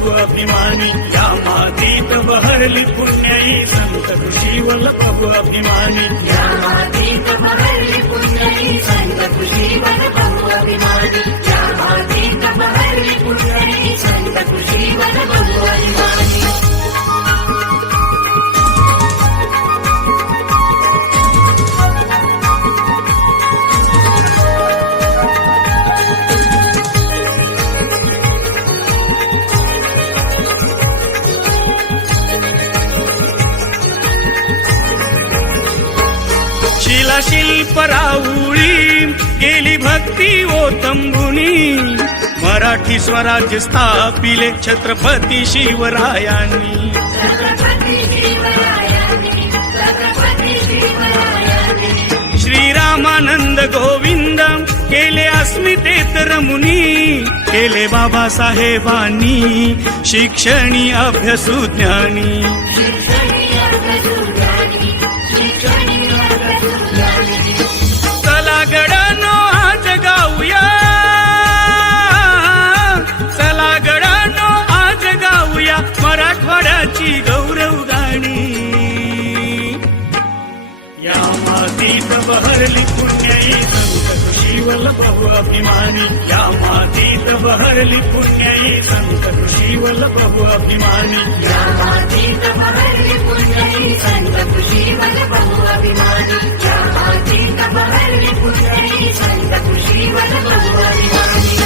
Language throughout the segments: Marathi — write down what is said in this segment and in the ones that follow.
वल्लभ अभिमानी या मातीत बहरली पुण्यई संत कृषी वल्लभ अभिमानी या मातीत बहरली पुण्यई संत कृषी वल्लभ अभिमानी या मातीत बहरली पुण्यई संत कृषी वल्लभ अभिमानी शिल्प राऊळी गेली भक्ती ओतंबुनी मराठी स्वराज्य स्थापिले छत्रपती शिवरायांनी श्रीरामानंद गोविंद केले अस्मितेत रमुनी केले बाबासाहेबांनी शिक्षणी अभ्यासू ज्ञानी चला गडानो आज गाऊया चला गडानो आज गाऊया मराठवाड्याची गौरव गाणी या मातीत बहरली पुण्यई संत कृषी वल्लभ अभिमानी या मातीत बहरली पुण्यई संत कृषी वल्लभ अभिमानी या मातीत बहरली पुण्यई संत कृषी वल्लभ अभिमानी या मातीत बहरली पुण्यई संत कृषी वल्लभ अभिमानी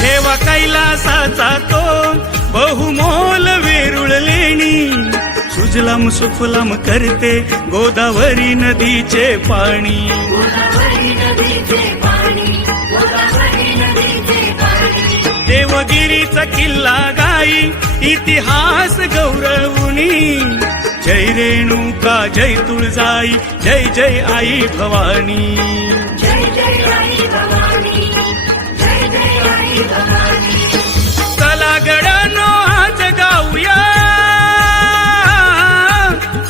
ठेवा कैलासाचा तो बहुमोल वेरुळ लेणी सुजलाम सुफलाम करते गोदावरी नदीचे पाणी देवगिरीचा किल्ला गाई इतिहास गौरवुनी जय रेणुका जय तुळजाई जय जय आई भवानी जय जय आई भवानी जय जय आई भवानी चला गडानो आज गाऊया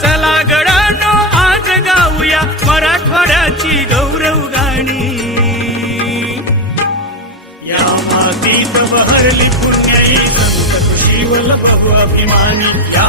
चला गडानो आज गाऊया मराठवाड्याची गौरव गाणी या मातीत बहरली पुण्यई संत कृषी वल्लभ अभिमानी या